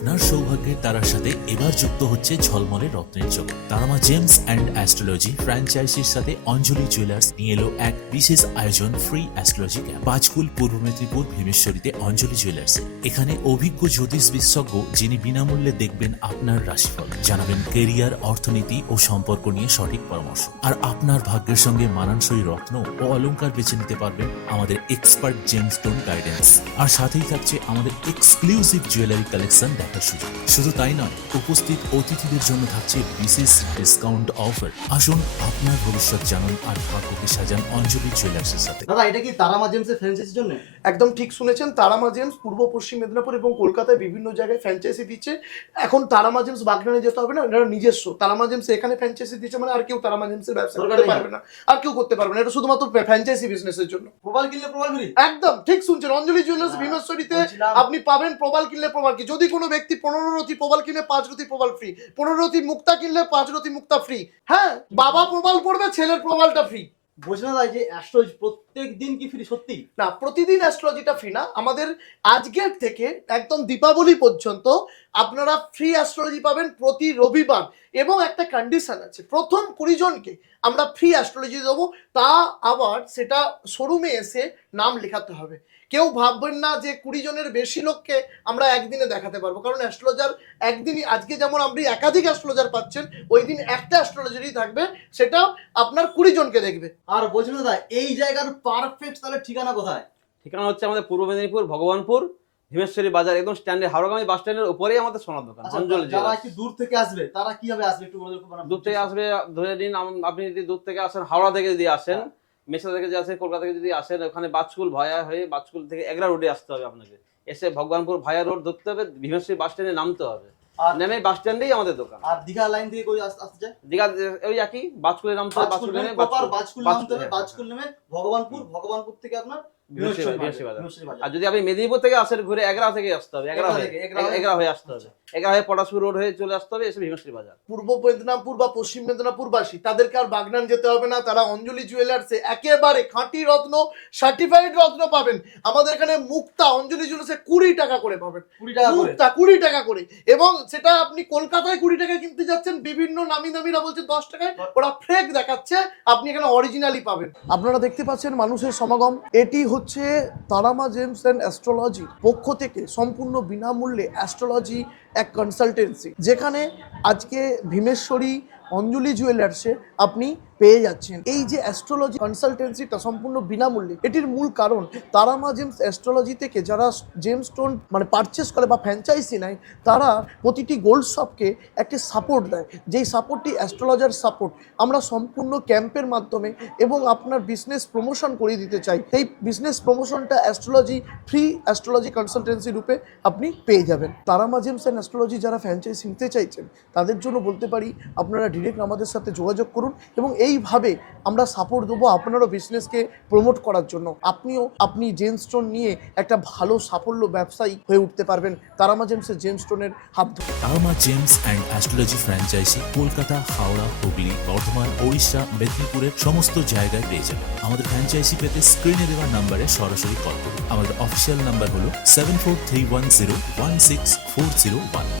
আপনার সৌভাগ্যের তারার সাথে এবার যুক্ত হচ্ছে ঝলমলে রত্নের জগৎ। তারামা জেমস অ্যান্ড অ্যাস্ট্রোলজি ফ্র্যাঞ্চাইজির সাথে অঞ্জলি জুয়েলার্স নিয়ে এলো এক বিশেষ আয়োজন ফ্রি অ্যাস্ট্রোলজি ক্যাম্প। পাঁচকুল পূর্ব মেদিনীপুর ভীমেশ্বরীতে অঞ্জলি জুয়েলার্স। এখানে অভিজ্ঞ জ্যোতিষ বিশেষজ্ঞ যিনি বিনামূল্যে দেখবেন আপনার রাশিফল, জানাবেন কেরিয়ার, অর্থনীতি ও সম্পর্ক নিয়ে সঠিক পরামর্শ। আর আপনার ভাগ্যের সঙ্গে মানানসই রত্ন ও অলংকার বেছে নিতে পারবেন আমাদের এক্সপার্ট জেমস টোন গাইডেন্স। আর সাথেই থাকছে আমাদের এক্সক্লুসিভ জুয়েলারি কালেকশন দেখার সুযোগ শুধু তাই নয়, উপস্থিত অতিথিদের জন্য থাকছে বিশেষ ডিসকাউন্ট অফার আসুন, আপনার ভবিষ্যৎ জানুন আর ভাগ্যকে সাজান, অঞ্জলি জুয়েলার্সের সাথে। দাদা, এটা কি তারা জেমসের ফ্র্যাঞ্চাইজির জন্য? একদম ঠিক শুনেছেন তারামা জেমস পূর্ব পশ্চিম মেদিনীপুর এবং কলকাতায় বিভিন্ন জায়গায় ফ্র্যাঞ্চাইজি দিচ্ছে। এখন তারামা জেমস বাগনানে যেতে হবে না এটা নিজস্ব। তারামা জেমস এখানে ফ্র্যাঞ্চাইজি দিচ্ছে মানে আর কেউ তারামা জেমসের ব্যবসা করতে পারবে না আর কেউ করতে পারবে না এটা শুধুমাত্র ফ্র্যাঞ্চাইজি বিজনেসের জন্য। প্রবাল কিনলে প্রবাল ফ্রি? একদম ঠিক শুনছেন অঞ্জলি জুয়েলার্স হ্যাঁ, ভীমেশ্বরীতে আপনি পাবেন প্রবাল কিনলে প্রবাল কি? যদি কোনো ব্যক্তি পনেরো রতি প্রবাল কিনে পাঁচ রতি প্রবাল ফ্রি পনেরো রতি মুক্তা কিনলে পাঁচ রতি মুক্তা ফ্রি হ্যাঁ বাবা প্রবাল পড়বে ছেলের প্রবালটা ফ্রি বোঝা যায় যে অ্যাস্ট্রোলজি প্রত্যেক দিন কি ফ্রি সত্যি? না প্রতিদিন অ্যাস্ট্রোলজিটা ফ্রি না। আমাদের আজকের থেকে একদম দীপাবলি পর্যন্ত আপনারা ফ্রি অ্যাস্ট্রোলজি পাবেন প্রতি রবিবার এবং একটা কন্ডিশন আছে। প্রথম কুড়ি জনকে আমরা ফ্রি অ্যাস্ট্রোলজি দেবো তা আবার সেটা শোরুমে এসে নাম লেখাতে হবে। কেউ ভাববেন না যে কুড়ি জনের বেশি লোককে আমরা একদিনে দেখাতে পারব কারণ অ্যাস্ট্রোলজার একদিনই আজকে যেমন আপনি একাধিক অ্যাস্ট্রোলজার পাচ্ছেন ওই দিন একটা অ্যাস্ট্রোলজারই থাকবে সেটা আপনার কুড়ি জনকে দেখবে। আর বলছি দাদা এই জায়গার পারফেক্ট তাহলে ঠিকানা কোথায়? ঠিকানা হচ্ছে আমাদের পূর্ব মেদিনীপুর ভগবানপুর ভীমেশ্বরী বাজার একদম স্ট্যান্ডে হাওড়াগামী বাস স্ট্যান্ডের উপরেই আমাদের সোনার দোকান আচ্ছা, অঞ্জলি যারা জুয়েলার্স। একটু দূর থেকে আসবে তারা কীভাবে আসবে? একটু দূর থেকে আসবে ধরে নিন আপনি যদি দূর থেকে আসেন হাওড়া থেকে যদি আসেন হ্যাঁ। মেসা থেকে যদি আসেন কলকাতা থেকে যদি আসেন ওখানে বাজকুল ভায়া হয়ে বাজকুল থেকে এগরা রোডে আসতে হবে আপনাকে। এসে ভগবানপুর ভায়া রোড ধরতে হবে ভীমেশ্বরী বাস স্ট্যান্ডে নামতে হবে। আর নেমে বাস স্ট্যান্ডেই আমাদের দোকান। আর দীঘা লাইন থেকে কই আসতে চায় দীঘা ওই একই বাজকুলে নামতে বাজকুল নেমে বাজকুল- বাজকুল বাজকুল, নামতে হ্যাঁ। বাজকুল নেমে ভগবানপুর ভগবানপুর থেকে আপনার আর যদি আপনি মেদিনীপুর থেকে আসেন ঘুরে এগরা থেকে আসতে হবে এগরা হয়ে এগরা হয়ে- আসতে হবে। এগরা হয়ে পটাশপুর রোড হয়ে চলে আসতে হবে এসে ভীমেশ্বরী বাজার পূর্ব মেদিনীপুর বা পশ্চিম মেদিনীপুরবাসী তাদেরকে আর বাগনান যেতে হবে না তারা অঞ্জলি জুয়েলার্সে একেবারে খাঁটি রত্ন সার্টিফাইড রত্ন পাবেন। আমাদের এখানে মুক্তা অঞ্জলি জুয়েলার্সে কুড়ি টাকা করে পাবেন। মুক্তা কুড়ি টাকা করে। এবং সেটা আপনি কলকাতায় কুড়ি টাকায় কিনতে যাচ্ছেন বিভিন্ন নামি দামিরা বলছে দশ টাকায় ওরা ফ্রেক দেখাচ্ছে আপনি এখানে অরিজিনালি পাবেন। আপনারা দেখতে পাচ্ছেন মানুষের সমাগম এটি হচ্ছে তারামা জেমস অ্যান্ড অ্যাস্ট্রোলজি পক্ষ থেকে সম্পূর্ণ বিনামূল্যে অ্যাস্ট্রোলজি এক কনসালটেন্সি যেখানে আজকে ভীমেশ্বরী, অঞ্জলি জুয়েলার্সে আপনি পেয়ে যাচ্ছেন। এই যে অ্যাস্ট্রোলজি কনসালটেন্সিটা সম্পূর্ণ বিনামূল্যে, এটির মূল কারণ তারামা জেমস অ্যাস্ট্রোলজি থেকে যারা জেমস স্টোন মানে পারচেস করে বা ফ্র্যাঞ্চাইজি নেয়, তারা প্রতিটি গোল্ড শপকে একটি সাপোর্ট দেয়। যেই সাপোর্টটি অ্যাস্ট্রোলজার সাপোর্ট আমরা সম্পূর্ণ ক্যাম্পের মাধ্যমে এবং আপনার বিজনেস প্রমোশন করিয়ে দিতে চাই। এই বিজনেস প্রমোশনটা অ্যাস্ট্রোলজি ফ্রি অ্যাস্ট্রোলজি কনসালটেন্সি রূপে আপনি পেয়ে যাবেন। তারামা জেমস অ্যান্ড অ্যাস্ট্রোলজি যারা ফ্র্যাঞ্চাইজি নিতে চাইছেন, তাদের জন্য বলতে পারি, আপনারা ডিরেক্ট আমাদের সাথে যোগাযোগ করুন এবং এইভাবে আমরা সাপোর্ট দেবো আপনারও বিজনেসকে প্রমোট করার জন্য। আপনিও, আপনি জেমস্টোন নিয়ে একটা ভালো সাফল্য ব্যবসায়ী হয়ে উঠতে পারবেন। তারামা জেমসের জেমস্টোনের হাত ধরে। Tarama gems and astrology franchise Kolkata, Howrah, Hooghly, Bardhaman, Odisha, মেদিনীপুরের সমস্ত জায়গায় পেয়ে যাবেন। আমাদের ফ্র্যাঞ্চাইজি পেতে স্ক্রিনে দেওয়া নাম্বারে সরাসরি কল করুন। আমাদের অফিসিয়াল নাম্বার হলো seven four three one zero one six four zero one